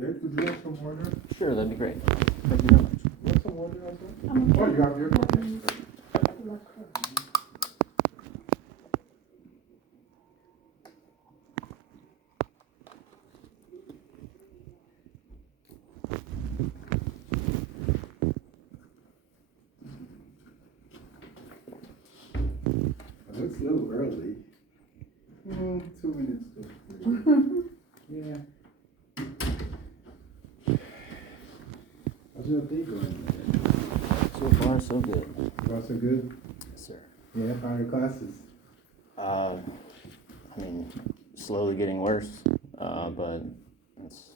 Dave, could you have some water? Sure, that'd be great. Thank you very much. You have some water also? Oh, you have your okay. It looks a little early. 2 minutes to 3. Yeah. How's your day going, man? So far, so good. So good? Yes, sir. Yeah, how are your classes? I mean, slowly getting worse, but it's,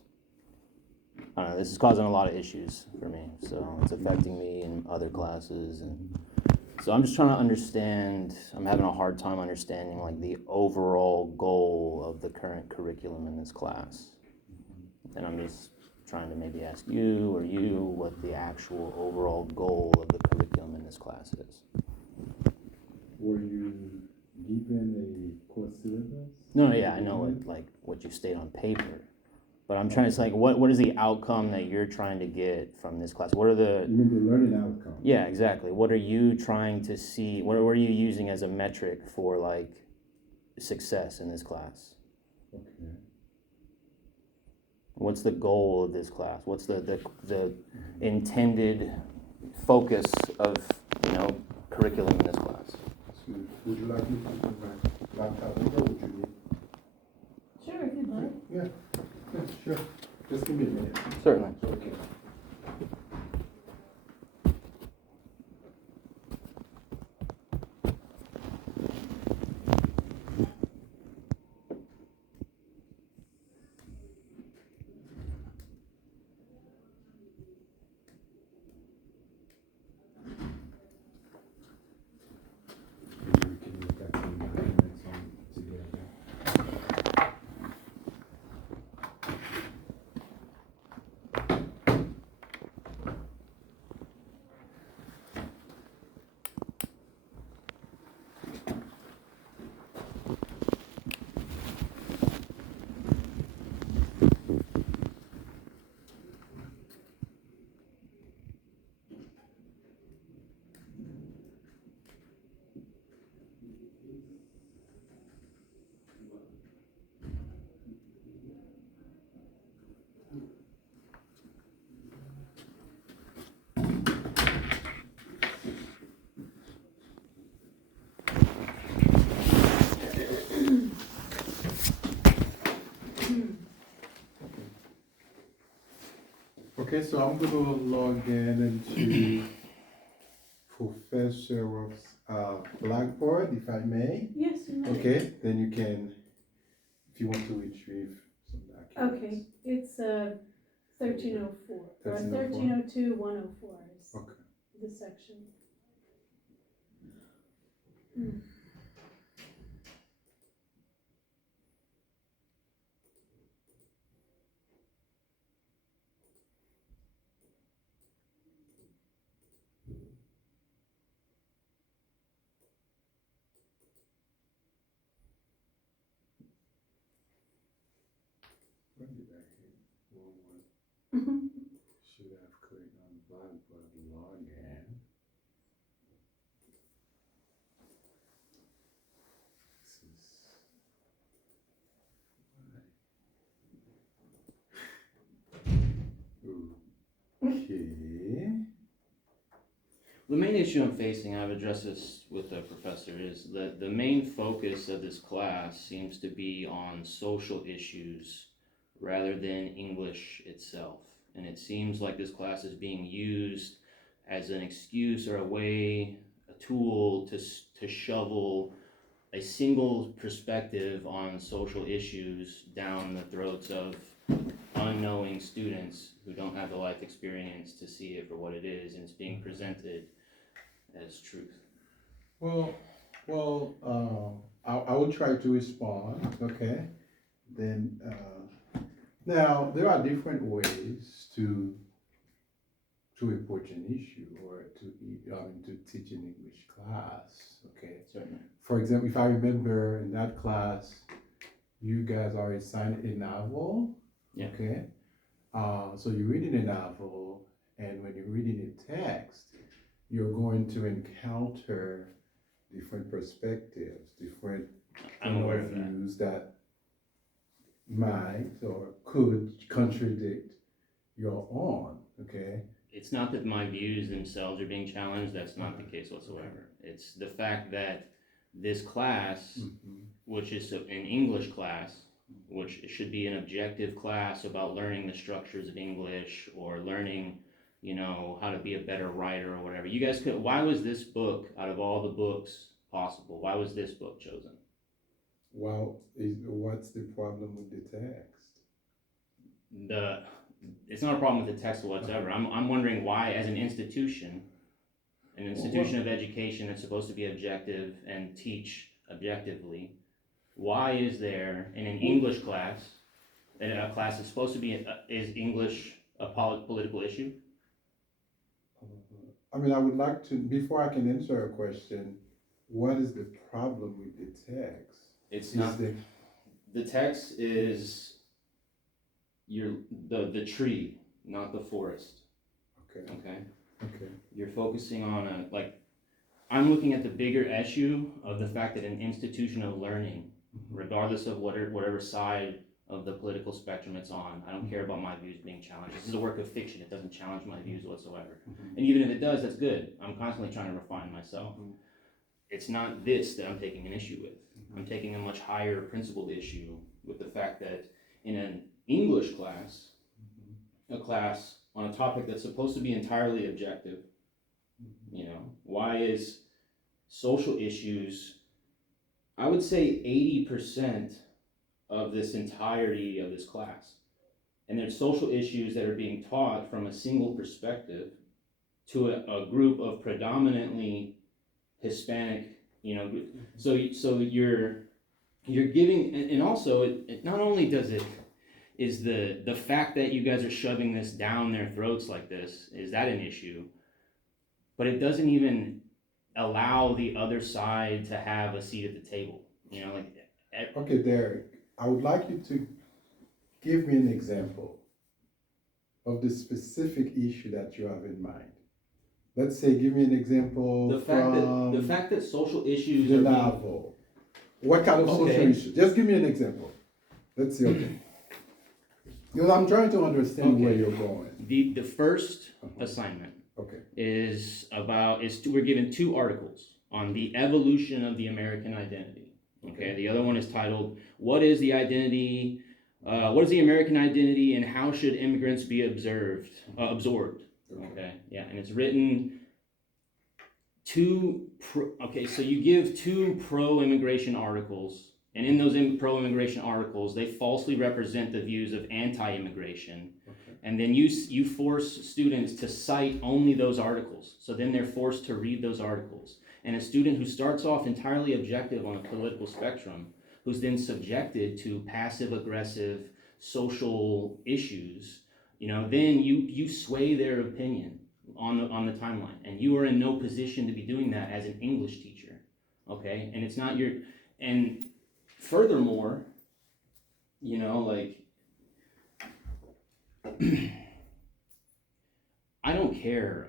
I don't know, this is causing a lot of issues for me, so it's affecting me in other classes, and so I'm just trying to understand, I'm having a hard time understanding like the overall goal of the current curriculum in this class. And I'm just trying to maybe ask you or you what the actual overall goal of the curriculum in this class is. Were you given a course syllabus? No, yeah, I know what you state on paper, but I'm trying to say, like, what is the outcome that you're trying to get from this class? What are the... You mean the learning outcome? Yeah, exactly. What are you trying to see? What are you using as a metric for, like, success in this class? Okay. What's the goal of this class? What's the intended focus of, curriculum in this class? So, would you like me to put my laptop over? Would you need? Sure, if you'd like. Yeah, sure. Just give me a minute. Certainly. Okay. We can look at some documents together. Okay, so I'm going to log in into Professor Works Blackboard, if I may. Yes, you may. Okay, then you can, if you want to retrieve some documents. Okay, it's 1304, or 1304? 1302, 104 is Okay. the section. When did I hit? One. Should have clicked on Blackboard login. This is why. Okay. The main issue I'm facing, I've addressed this with the professor, is that the main focus of this class seems to be on social issues rather than English itself. And it seems like this class is being used as an excuse or a tool to shovel a single perspective on social issues down the throats of unknowing students who don't have the life experience to see it for what it is, and it's being presented as truth. Well, I will try to respond, okay? Then, now, there are different ways to approach an issue or to teach an English class, okay? Certainly. For example, if I remember in that class, you guys are assigned a novel, Yeah. okay? So you're reading a novel, and when you're reading a text, you're going to encounter different perspectives, different I'm aware of that. views that might or could contradict your own. Okay. It's not that my views themselves are being challenged, that's not the case whatsoever. It's the fact that this class, which is an English class, which should be an objective class about learning the structures of English or learning, you know, how to be a better writer or whatever. You guys could, why was this book, out of all the books possible, why was this book chosen? Well, what's the problem with the text? It's not a problem with the text whatsoever. I'm wondering why, as an institution of education that's supposed to be objective and teach objectively, why is there in an English class, a class that's supposed to be, is English a political issue? I mean, I would like to, before I can answer your question, what is the problem with the text? It's not, the text is the tree, not the forest, Okay, okay? okay. You're focusing on I'm looking at the bigger issue of the fact that an institution of learning, regardless of whatever side of the political spectrum it's on, I don't care about my views being challenged. This is a work of fiction, it doesn't challenge my views whatsoever. And even if it does, that's good. I'm constantly trying to refine myself. It's not this that I'm taking an issue with. I'm taking a much higher principled issue with the fact that in an English class, a class on a topic that's supposed to be entirely objective, you know, why is social issues, I would say 80% of this entirety of this class. And there's social issues that are being taught from a single perspective to a group of predominantly Hispanic, you know, so you're giving, and also it not only does it, is the fact that you guys are shoving this down their throats like this, is that an issue? But it doesn't even allow the other side to have a seat at the table, you know, like. Okay, Derek, I would like you to give me an example of the specific issue that you have in mind. Let's say, give me an example The fact that social issues the are being, novel. What kind of social Okay. issue? Just give me an example. Let's see. Okay. Because I'm trying to understand where Okay. you're going. the first assignment Okay. we're given two articles on the evolution of the American identity. Okay, the other one is titled, What is the American identity and how should immigrants be absorbed? Okay, yeah, and it's written so you give two pro-immigration articles, and in those pro-immigration articles, they falsely represent the views of anti-immigration. Okay. And then you force students to cite only those articles. So then they're forced to read those articles. And a student who starts off entirely objective on a political spectrum, who's then subjected to passive-aggressive social issues, you know, then you sway their opinion on the timeline. And you are in no position to be doing that as an English teacher, okay? And it's not and furthermore, you know, like, I don't care.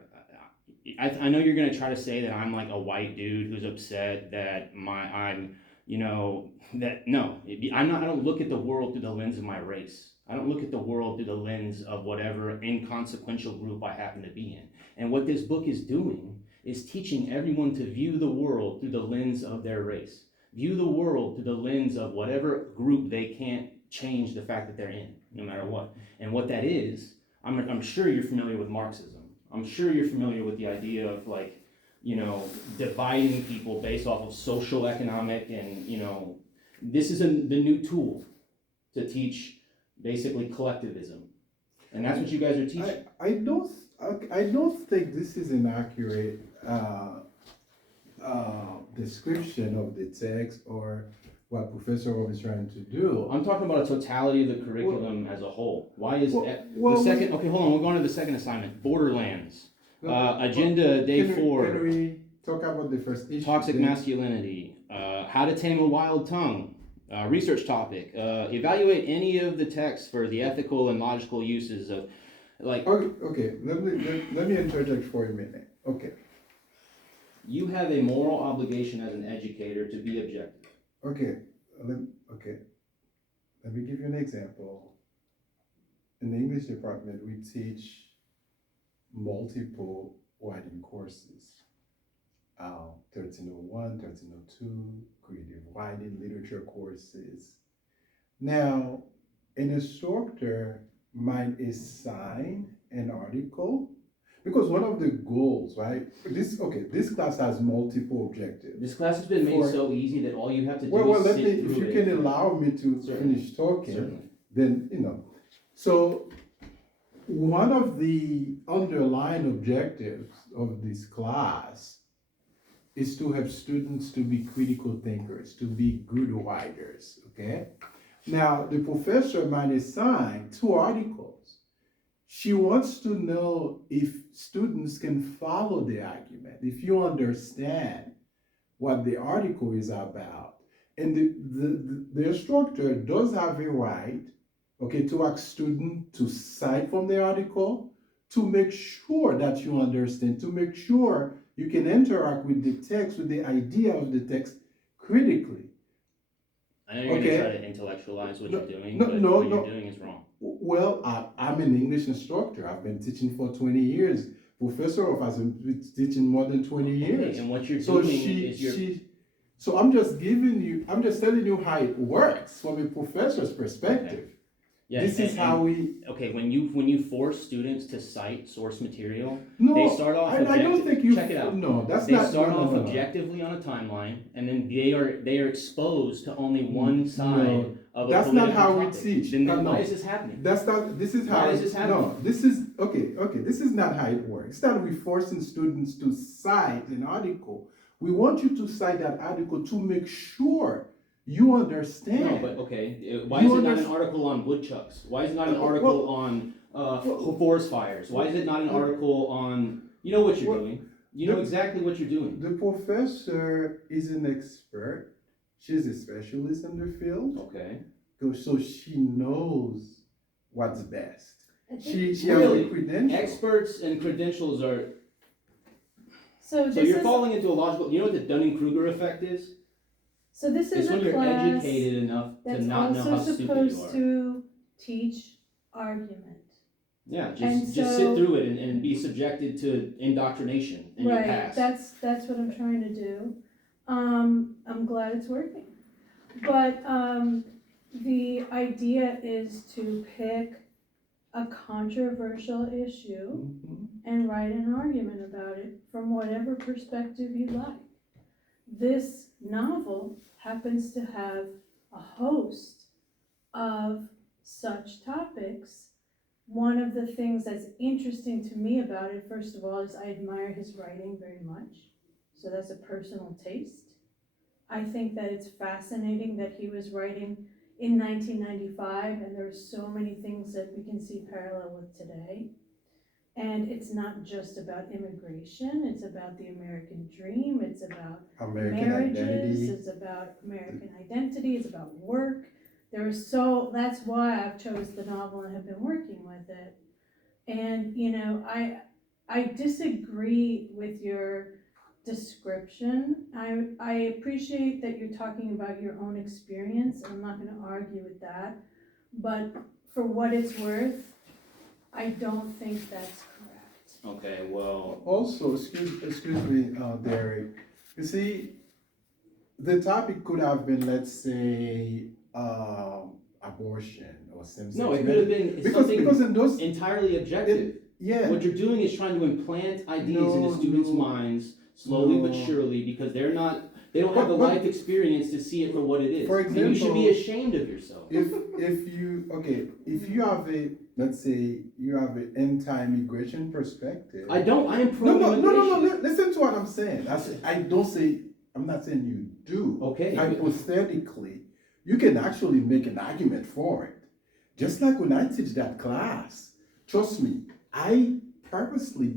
I know you're gonna try to say that I'm like a white dude who's upset that I'm, you know, that no, I'm not. I don't look at the world through the lens of my race. I don't look at the world through the lens of whatever inconsequential group I happen to be in. And what this book is doing is teaching everyone to view the world through the lens of their race. View the world through the lens of whatever group they can't change the fact that they're in, no matter what. And what that is, I'm sure you're familiar with Marxism. I'm sure you're familiar with the idea of, like, you know, dividing people based off of social, economic, and, you know, this is the new tool to teach basically collectivism. And that's what you guys are teaching. I don't think this is an accurate description of the text or what Professor Rob is trying to do. I'm talking about a totality of the curriculum as a whole. Why is okay, hold on, we're going to the second assignment, Borderlands. Agenda day 4. Can we talk about the first issue? Toxic masculinity. How to tame a wild tongue. Research topic. Evaluate any of the texts for the ethical and logical uses of, like, Okay, let me interject for a minute. Okay, you have a moral obligation as an educator to be objective. okay, okay. Let me give you an example. In the English department, we teach multiple writing courses. 1301, 1302, creative writing, literature courses. Now, an instructor might assign an article because one of the goals, right? This class has multiple objectives. This class has been made For- so easy that all you have to do Well, is let sit me, through if you it. can allow me to Certainly. finish talking, Certainly. then, so one of the underlying objectives of this class is to have students to be critical thinkers, to be good writers, okay? Now, the professor might assign 2 articles. She wants to know if students can follow the argument, if you understand what the article is about. And the instructor does have a right, okay, to ask students to cite from the article, to make sure that you understand, to make sure you can interact with the text, with the idea of the text critically. I know you're Okay. going to try to intellectualize what No, you're doing, no, but no, what no. you're doing is wrong. Well, I'm an English instructor. I've been teaching for 20 years. Professor of has been teaching more than 20 years. Okay, and what you're So doing is so I'm just telling you how it works from a professor's perspective. This is how we. Okay, when you force students to cite source material, No, they start off I don't think you. check it out. No, that's They not. start no, off no, no. objectively on a timeline, and then they are exposed to only one side of a That's not political how we topic. teach. Then No. why is this happening? That's not. This is how. Why is this happening? No, this is okay. This is not how it works. It's not we forcing students to cite an article. We want you to cite that article to make sure you understand. No, but okay, why You is it not an underst- article on woodchucks? Why is it not an Well, article on forest fires? Why is it not an article on, you know what you're Well, doing? You know exactly what you're doing. The professor is an expert. She's a specialist in the field, Okay. so she knows what's best. I think- She has Really? the credentials. Experts and credentials are, So so this you're is, falling into a logical, you know what the Dunning-Kruger effect is? so this It's is when a you're class educated enough to that's not know how also stupid you supposed are. to teach argument. Yeah, And just sit so- through it and be subjected to indoctrination and you Right, pass. that's what I'm trying to do. I'm glad it's working. But, the idea is to pick a controversial issue Mhm. and write an argument about it from whatever perspective you like. This novel happens to have a host of such topics. One of the things that's interesting to me about it, first of all, is I admire his writing very much. So that's a personal taste. I think that it's fascinating that he was writing in 1995 and there's so many things that we can see parallel with today. And it's not just about immigration, it's about the American dream, it's about American marriages, identity. it's about American identity, it's about work. That's why I've chose the novel and have been working with it. And, I disagree with your description. I appreciate that you're talking about your own experience, I'm not gonna argue with that. But for what it's worth, I don't think that's correct. Okay, well, Also, excuse me, Derek. You see, the topic could have been, let's say, abortion or same-sex no, it could have marriage. been because something in those entirely objective. yeah. What you're doing is trying to implant ideas No, into students' no, minds slowly but no. surely because they don't have the But- life experience to see it for what it is. For And you should be example, ashamed of yourself. if you have a, let's say you have an anti-immigration perspective. I don't. I am No, pro no, no, no, no. immigration. Listen to what I'm saying. I'm not saying you do. Okay. Hypothetically, you can actually make an argument for it. Just like when I teach that class, trust me, I purposely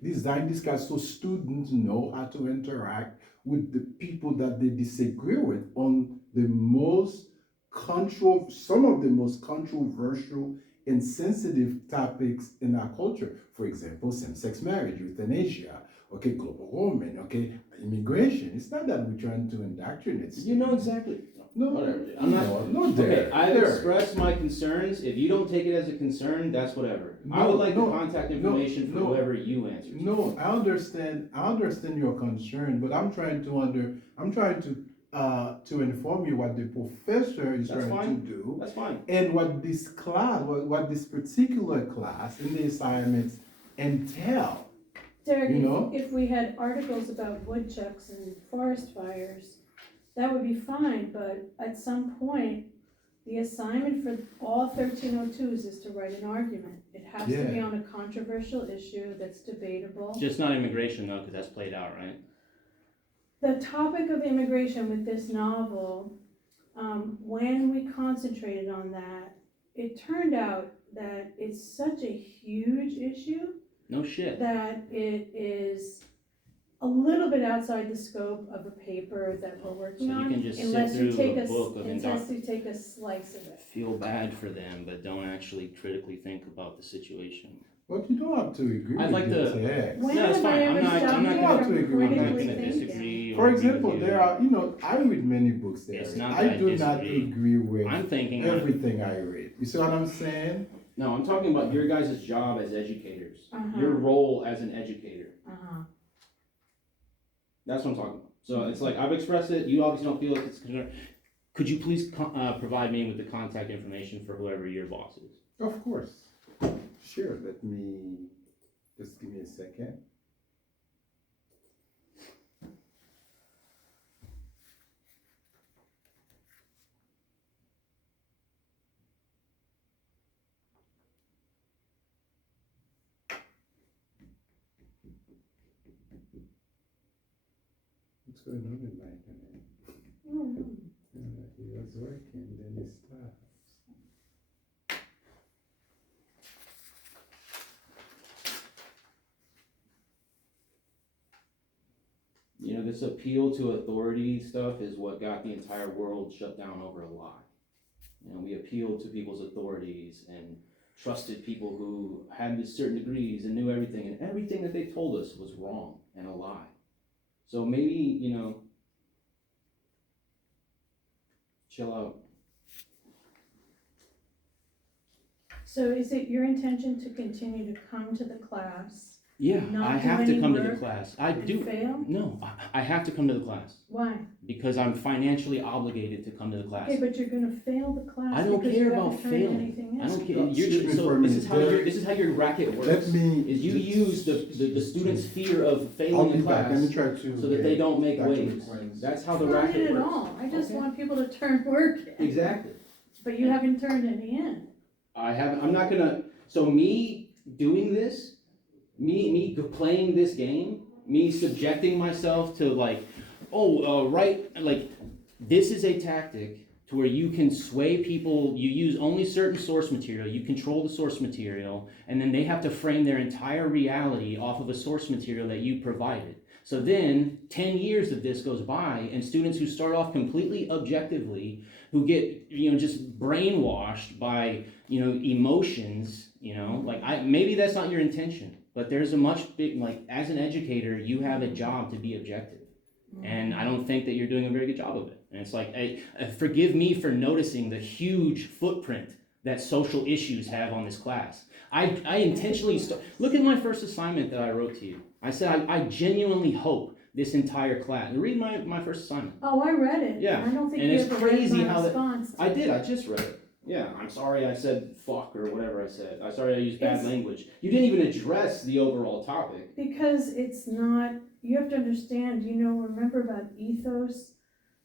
design this class so students know how to interact with the people that they disagree with on the most some of the most controversial and sensitive topics in our culture. For example, same-sex marriage, euthanasia, okay, global warming, okay, immigration. It's not that we're trying to indoctrinate. You know exactly. No, Whatever. I'm not. no, Okay, there. I've there. expressed my concerns. If you don't take it as a concern, that's whatever. I would like the contact information for whoever you answer to. No, I understand your concern, but I'm trying to inform you what the professor is That's trying fine. to do. That's fine. And what this class, what this particular class and the assignments entail. Derek, You know? if we had articles about woodchucks and forest fires, that would be fine, but at some point, the assignment for all 1302s is to write an argument. It has to be Yeah. on a controversial issue that's debatable. Just not immigration though, because that's played out, right? The topic of immigration with this novel, when we concentrated on that, it turned out that it's such a huge issue No shit. that it is a little bit outside the scope of a paper that we're working So you on. can just sit Unless you through take a book of unless you take a slice of it. Feel bad for them, but don't actually critically think about the situation. But you don't have to agree I'd with like the to- text. When No, it's have I fine. ever I'm not stopped gonna- you I'm from not I'm critically not gonna thinking? disagree. For or example, agree with there you. are, I read many books there. It's not I that I do not disagree. agree with I'm thinking. everything I read. You see what I'm saying? No, I'm talking about your guys' job as educators. Uh-huh. Your role as an educator. Uh-huh. That's what I'm talking about. So it's like I've expressed it. You obviously don't feel like it's concerned. Could you please provide me with the contact information for whoever your boss is? Of course. Sure, let me, just give me a second. What's going on with my internet? Oh, He was working, then he stopped. You know, this appeal to authority stuff is what got the entire world shut down over a lie. You know, we appealed to people's authorities and trusted people who had these certain degrees and knew everything, and everything that they told us was wrong and a lie. So maybe, chill out. So is it your intention to continue to come to the class Yeah, Not I do have to any come to the work class. I and do. fail? No, I have to come to the class Why? because I'm financially obligated to come to the class. Okay, but you're gonna fail the class I don't because care you about haven't turned failing. anything I in. don't care. Excuse me So for a this minute, is how your Derek. this is how your racket works. Let me. Is you use the students' fear of I'll failing be in back, let me class try to. so that they don't make Dr. waves. McLean's. That's how the Not racket it at works. all. I just Okay. want people to turn work in. Exactly. But you haven't turned any in. I'm not gonna. So me doing this, me playing this game, me subjecting myself to this is a tactic to where you can sway people. You use only certain source material. You control the source material, and then they have to frame their entire reality off of a source material that you provided. So then 10 years of this goes by, and students who start off completely objectively, who get just brainwashed by emotions, maybe that's not your intention, but there's a much big, as an educator, you have a job to be objective. And I don't think that you're doing a very good job of it. And it's forgive me for noticing the huge footprint that social issues have on this class. I intentionally, look at my first assignment that I wrote to you. I said, I genuinely hope this entire class, read my first assignment. Oh, I read it. Yeah, I don't think and you it's ever read crazy my how that- response. I did, I just read it. Yeah, I'm sorry I said fuck or whatever I said. I'm sorry I used bad It's- language. You didn't even address the overall topic. Because it's not, you have to understand, remember about ethos?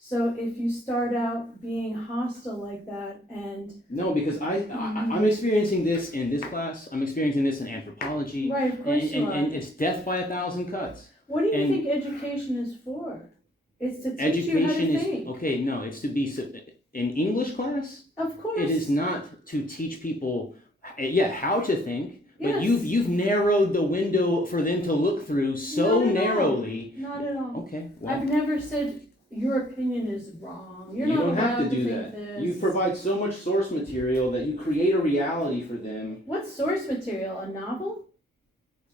So if you start out being hostile like that and, No, because I'm experiencing this in this class. I'm experiencing this in anthropology. right, of And, course you are. and it's death by 1,000 cuts. What do you and- think education is for? It's to teach you how Education to is, think. okay, no, it's to be, in English class, Of course. it is not to teach people, how to think, but Yes. you've narrowed the window for them to look through so Not at all. narrowly. Not at all. Okay, well, I've never said your opinion is wrong. You're You not don't have allowed to do think that. this. You provide so much source material that you create a reality for them. What source material? A novel?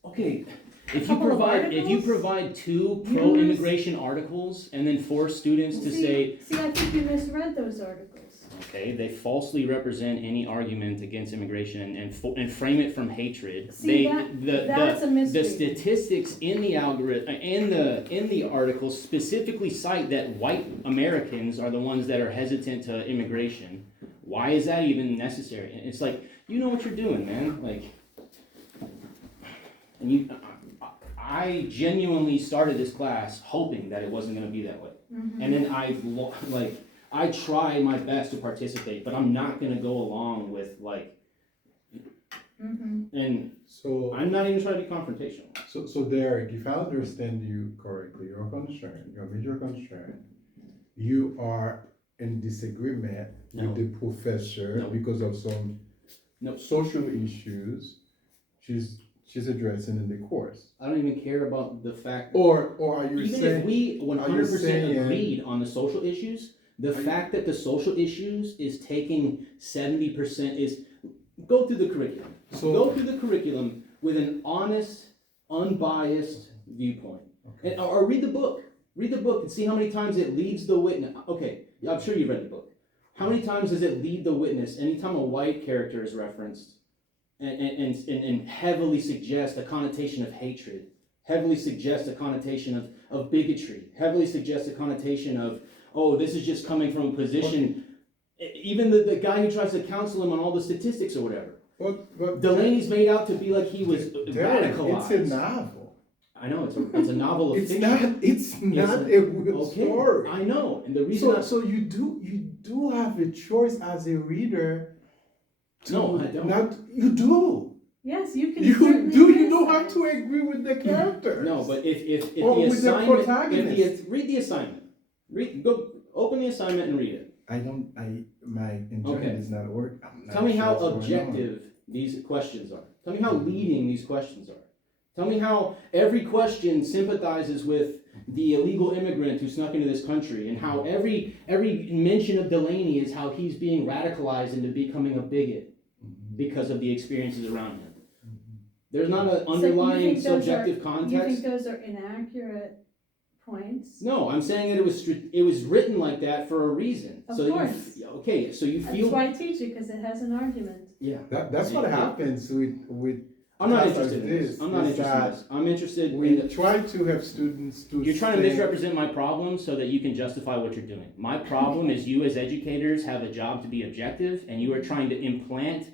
Okay, A couple of if you articles? provide two Use- pro-immigration articles and then force students to say, See, I think you misread those articles. okay, they falsely represent any argument against immigration and frame it from hatred. See, They that's a the misread. statistics in the algorithm in the article specifically cite that white Americans are the ones that are hesitant to immigration. Why is that even necessary? And it's like, you know what you're doing, man. Like, and I genuinely started this class hoping that it wasn't going to be that way. Mhm. And then I try my best to participate, but I'm not gonna go along with Mhm. and So, I'm not even trying to be confrontational. so Derek, if I understand you correctly, your concern, your major concern, you are in disagreement No. with the professor No. because of some No. social issues she's addressing in the course. I don't even care about the fact that Or are you even saying? if we 100% saying- agreed on the social issues, the Are you- fact that the social issues is taking 70% is go through the curriculum. So- Go through the curriculum with an honest, unbiased viewpoint. Okay. Or read the book. Read the book and see how many times it leads the witness. Okay, I'm sure you've read the book. How many times does it lead the witness anytime a white character is referenced and heavily suggest a connotation of hatred, heavily suggest a connotation of bigotry, heavily suggest a connotation of, oh, this is just coming from a position. Even the guy who tries to counsel him on all the statistics or whatever. But Delaney's made out to be like he was Derek, radicalized. it's a novel. I know, it's a novel of It's fiction. It's not a- a real Okay, story. I know, and the reason So you do have a choice as a reader. No, I don't. You do. Yes, you can. You certainly do. You don't criticize. have to agree with the characters. no, but if Or the with the assignment, protagonist. read the assignment, go open the assignment and read it. My internet Okay. is not working. Tell me how objective these questions are. Tell me how leading these questions are. Tell me how every question sympathizes with the illegal immigrant who snuck into this country, and how every mention of Delaney is how he's being radicalized into becoming a bigot because of the experiences around him. There's not an So you underlying think those subjective You context. think those are inaccurate points? No, I'm saying that it was written like that for a reason. Of so that course. okay, so you That's feel why I teach it, because it has an argument. yeah. That's what happens with. I'm not class like interested in this. this I'm not is interested in that this. I'm interested in We the, try to have students to. you're trying to think- misrepresent my problem so that you can justify what you're doing. My problem is you as educators have a job to be objective, and you are trying to implant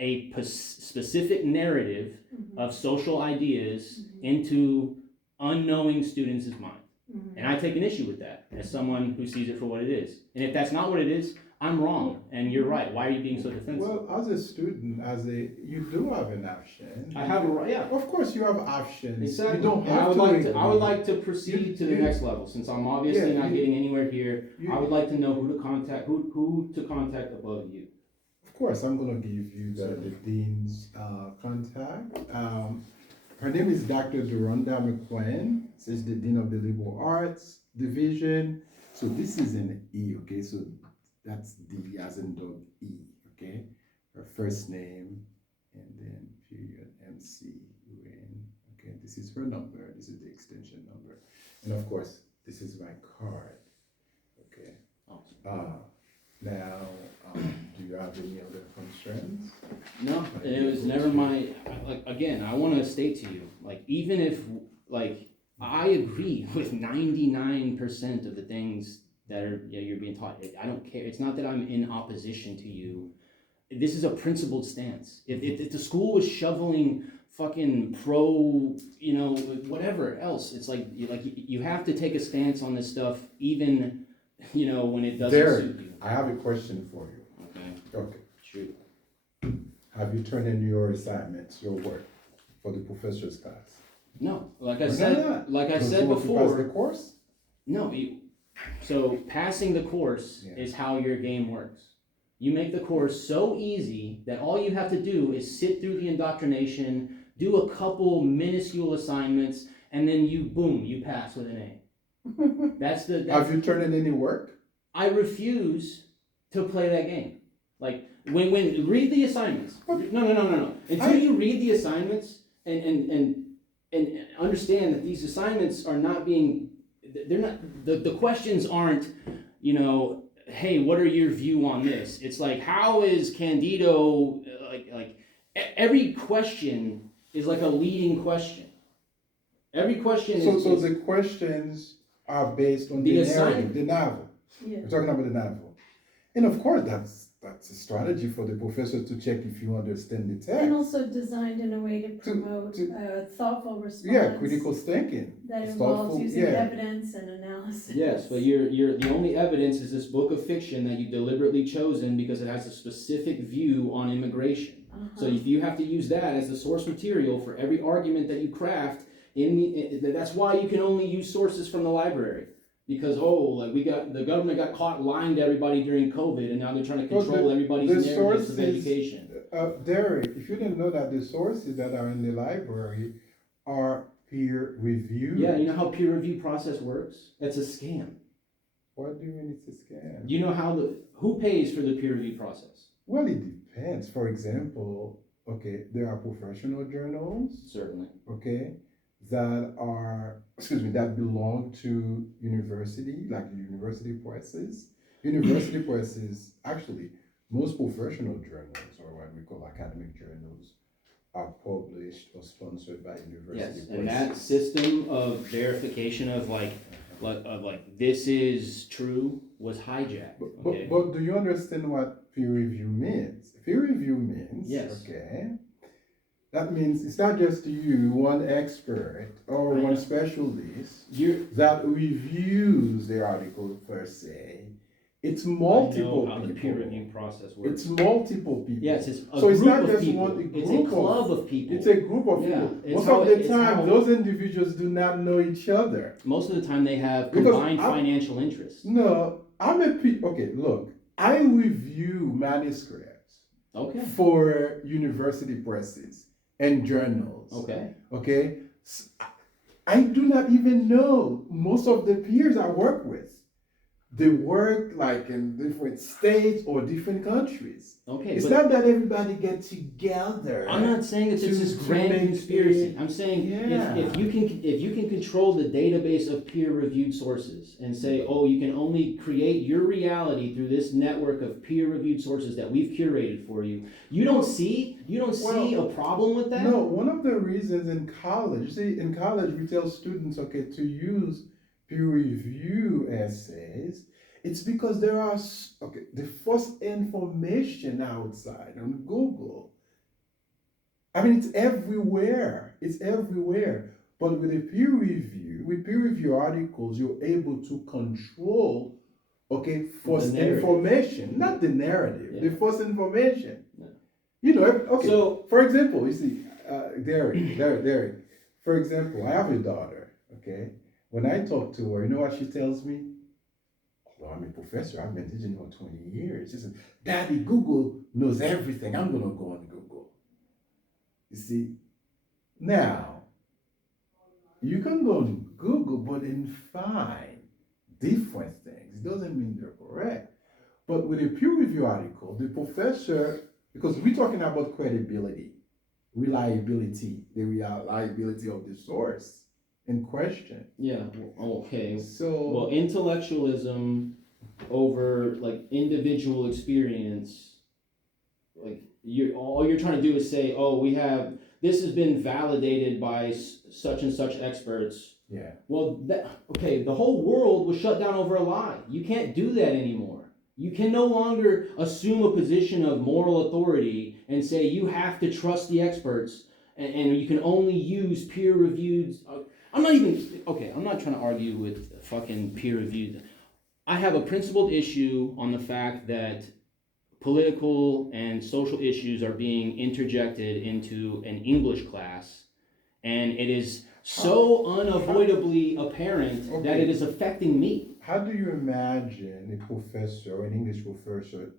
a specific narrative Mhm. of social ideas Mhm. into unknowing students' minds. Mhm. And I take an issue with that as someone who sees it for what it is. And if that's not what it is, I'm wrong, and you're right. Why are you being so defensive? Well, as a student, you do have an option. I have a right, yeah. Of course, you have options. Exactly. You don't And have I would to. like agree. to. I would like to proceed to the You- next level, since I'm obviously Yeah, not you- getting anywhere here. you- I would like to know who to contact. Who to contact above you. Of course, I'm gonna give you the dean's contact. Her name is Dr. Doronda McQueen. She's the dean of the liberal arts division. So this is an E, okay? So that's D as in dog E, okay? Her first name and then period McQueen. Okay, this is her number. This is the extension number, and of course, this is my card. Okay. Awesome. Now, do you have any other concerns? No, it was never my. Again, I want to state to you, even if I agree with 99% of the things that are you're being taught. I don't care. It's not that I'm in opposition to you. This is a principled stance. If the school was shoveling fucking pro, whatever else, it's you have to take a stance on this stuff, even when it doesn't Derek, suit you. I have a question for you. Okay, Okay. shoot. Have you turned in your assignments, your work for the professor's class? No, like I Why said, not? like I Don't said you want to pass before. the course? No, so passing the course Yeah. is how your game works. You make the course so easy that all you have to do is sit through the indoctrination, do a couple minuscule assignments, and then you pass with an A. That's the, Have you turned in any work? I refuse to play that game. Like, when read the assignments. No. Until you read the assignments and understand that these assignments are not being, they're not, the questions aren't, hey, what are your view on this? It's like, how is Candido, every question is like a leading question. Every question is. So the questions are based on the narrative, the novel. Yeah. We're talking about the novel. And of course, that's a strategy for the professor to check if you understand the text. And also designed in a way to promote thoughtful response. Yeah, critical thinking. That involves thoughtful, using yeah. evidence and analysis. Yes, but you're the only evidence is this book of fiction that you deliberately chosen because it has a specific view on immigration. So if you have to use that as the source material for every argument that you craft, that's why you can only use sources from the library. Because the government got caught lying to everybody during COVID, and now they're trying to control everybody's narratives of education. Derek, if you didn't know that the sources that are in the library are peer reviewed. Yeah, you know how peer review process works? It's a scam. What do you mean it's a scam? You know who pays for the peer review process? Well, it depends. For example, okay, there are professional journals, Certainly. okay, that belong to university, like university presses. University presses, actually, most professional journals, or what we call academic journals, are published or sponsored by university Yes, presses. and that system of verification of this is true was hijacked. Okay? But do you understand what peer review means? Peer review means, Yes. okay, that means it's not just you, one expert or one specialist that reviews the article per se. It's multiple I know how people. the peer review process works. It's multiple people. Yes, it's a So it's group not of just people. one It's group a club of people. It's a group of Yeah, people. it's Most how of the it's time, how- those individuals do not know each other. Most of the time, they have Because combined financial interests. No, okay, look, I review manuscripts Okay. for university presses and journals. Okay. Okay? I do not even know most of the peers I work with. They work like in different states or different countries. Okay. It's but not that everybody get together. I'm not saying it's to- this to grand make conspiracy. it- I'm saying Yeah. if you can control the database of peer-reviewed sources and say, oh, you can only create your reality through this network of peer-reviewed sources that we've curated for you. You don't see a problem with that? No, one of the reasons in college, in college we tell students, okay, to use peer review essays, it's because there are, the first information outside on Google. I mean, it's everywhere. It's everywhere. But with peer review articles, you're able to control, first information, not the narrative, the first information. Yeah. Okay. So, for example, you see, Derek, for example, I have a daughter, okay? When I talk to her, you know what she tells me? Well, I'm a professor, I've been teaching for 20 years. She says, Daddy, Google knows everything. I'm going to go on Google. You see, now, you can go on Google, but then find different things. It doesn't mean they're correct. But with a peer review article, the professor, because we're talking about credibility, reliability, the reliability of the source in question. yeah, okay. So, Well, intellectualism over individual experience, all you're trying to do is say, oh, this has been validated by such and such experts. yeah. Well, the whole world was shut down over a lie. You can't do that anymore. You can no longer assume a position of moral authority and say you have to trust the experts and you can only use peer-reviewed. I'm not trying to argue with fucking peer-reviewed. I have a principled issue on the fact that political and social issues are being interjected into an English class, and it is so unavoidably apparent that it is affecting me. How do you imagine an English professor,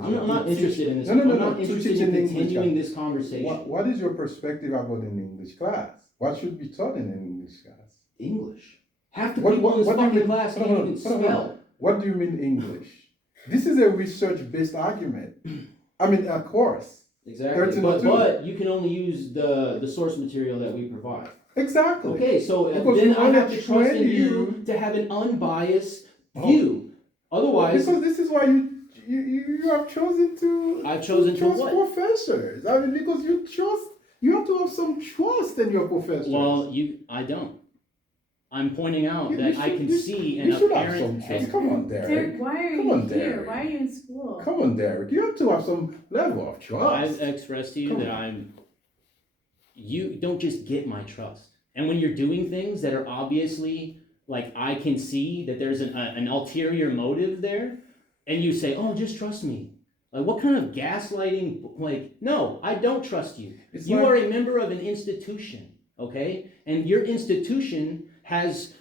I'm not interested in this. No, I'm no, not to interested teach in in English continuing class. this conversation. What is your perspective about an English class? What should be taught in an English class? English. Half the people in this do you fucking mean- class hold can't on, even hold on. spell. What do you mean English? This is a research-based argument. I mean, a course. Exactly, 1302. but you can only use the source material that we provide. Exactly. Okay, so Because then we I wanna have to trust in train you you- to have an unbiased Oh. view. Otherwise, Because this is why you have chosen to. I've chosen to trust what? professors. I mean, because you have to have some trust in your professors. well, I don't. I'm pointing out You- that you I should- can you- see you an should have apparent. some trust. Come on, Derek, Derek. why are Come you on, here? Derek. Why are you in school? Come on, Derek. You have to have some level of trust. I've expressed to you Come that you don't just get my trust. And when you're doing things that are obviously, like, I can see that there's an ulterior motive there, and you say, oh, just trust me. Like, what kind of gaslighting, like, no, I don't trust you. It's You like- are a member of an institution, okay? And your institution has,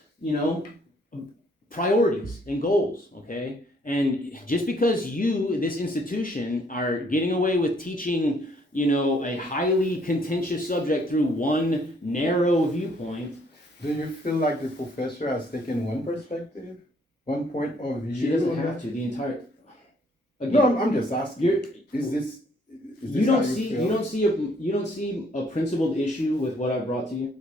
priorities and goals, okay? And just because this institution, are getting away with teaching, a highly contentious subject through one narrow viewpoint, Do you feel like the professor has taken one perspective, one point of view? she doesn't on have that? to. The entire, again, No, I'm just asking. you're, Is this? Is you this how don't see feel? you don't see a principled issue with what I brought to you.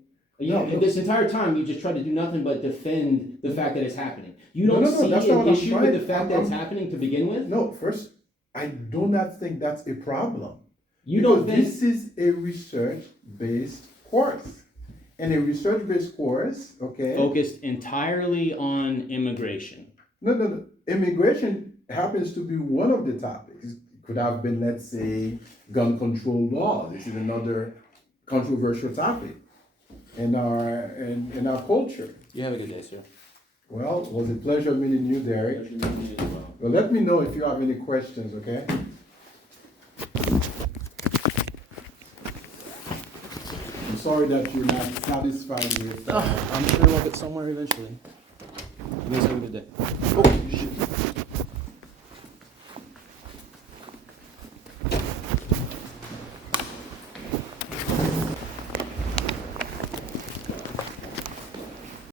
No. This entire time you just try to do nothing but defend the fact that it's happening. You No, don't no, no, see that's not an what I'm issue trying- with the fact that it's happening to begin with. No, first, I do not think that's a problem. You don't Because think this is a research-based course. And a research-based course, okay? focused entirely on immigration. No. Immigration happens to be one of the topics. It could have been, let's say, gun control law. This is another controversial topic in our culture. You have a good day, sir. Well, it was a pleasure meeting you, Derek. Well, let me know if you have any questions, okay? I'm sorry that you're not satisfied with. I'm sure we'll get somewhere eventually. You guys have a good day.